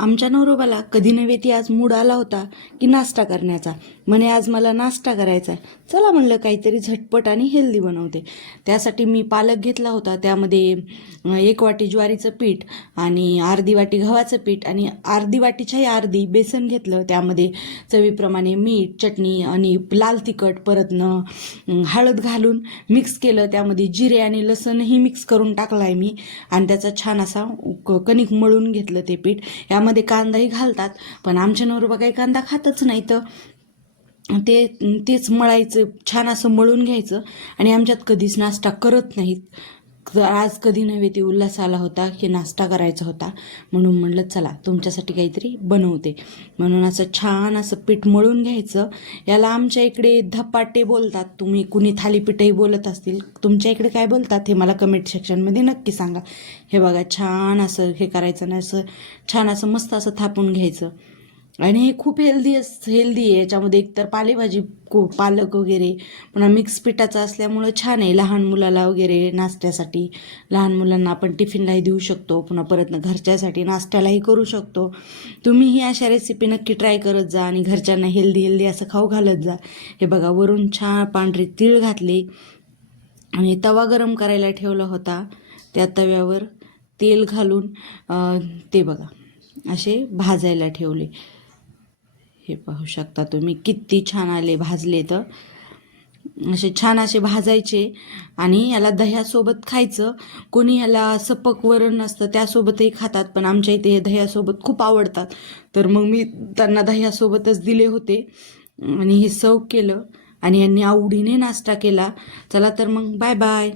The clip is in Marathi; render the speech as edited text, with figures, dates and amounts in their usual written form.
आमच्या नवरोबाला कधी नव्हे ती आज मूड आला होता की नाश्ता करण्याचा. म्हणे आज मला नाश्ता करायचा. चला म्हणलं काहीतरी झटपट आणि हेल्दी बनवते. त्यासाठी मी पालक घेतला होता. त्यामध्ये 1 वाटी ज्वारीचं पीठ आणि अर्धी वाटी गव्हाचं पीठ आणि अर्धी वाटीच्याही अर्धी बेसन घेतलं. त्यामध्ये चवीप्रमाणे मीठ, चटणी आणि लाल तिखट परतनं हळद घालून मिक्स केलं. त्यामध्ये जिरे आणि लसणही मिक्स करून टाकला आहे मी आणि त्याचा छान असा कणिक मळून घेतलं ते पीठ. यामध्ये कांदाही घालतात, पण आमच्या नवरोबा काही कांदा खातच नाही, तर तेच मळायचं, छान असं मळून घ्यायचं. आणि आमच्यात कधीच नाश्ता करत नाहीत, तर आज कधी नव्हे ते उल्हास आला होता की नाश्ता करायचा होता, म्हणून म्हणलं चला तुमच्यासाठी काहीतरी बनवते. म्हणून असं छान असं पीठ मळून घ्यायचं. याला आमच्या इकडे धपाटे बोलतात. तुम्ही कुणी थालीपीठही बोलत असतील, तुमच्या इकडे काय बोलतात हे मला कमेंट सेक्शनमध्ये नक्की सांगा. हे बघा, छान असं हे करायचं ना, असं छान असं मस्त असं थापून घ्यायचं. आणि हे खूप हेल्दी आहे. याच्यामध्ये एकतर पालेभाजी, पालक वगैरे, पुन्हा मिक्स पिठाचं असल्यामुळं छान आहे लहान मुलाला वगैरे नाश्त्यासाठी. लहान मुलांना आपण टिफिनलाही देऊ शकतो, पुन्हा परत घरच्यासाठी नाश्त्यालाही करू शकतो. तुम्हीही अशा रेसिपी नक्की ट्राय करत जा आणि घरच्यांना हेल्दी असं खाऊ घालत जा. हे बघा, वरून छान पांढरे तीळ घातले आणि तवा गरम करायला ठेवला होता. त्या तव्यावर तेल घालून ते बघा असे भाजायला ठेवले. हे पाहू शकता तुम्ही, किती छान आले भाजले. तर असे छान असे भाजायचे आणि याला दह्यासोबत खायचं. कोणी याला सपक वरण असतं त्यासोबतही खातात, पण आमच्या इथे हे दह्यासोबत खूप आवडतात, तर मग मी त्यांना दह्यासोबतच दिले होते आणि हे सर्व केलं आणि यांनी आवडीने नाश्ता केला. चला तर मग बाय बाय.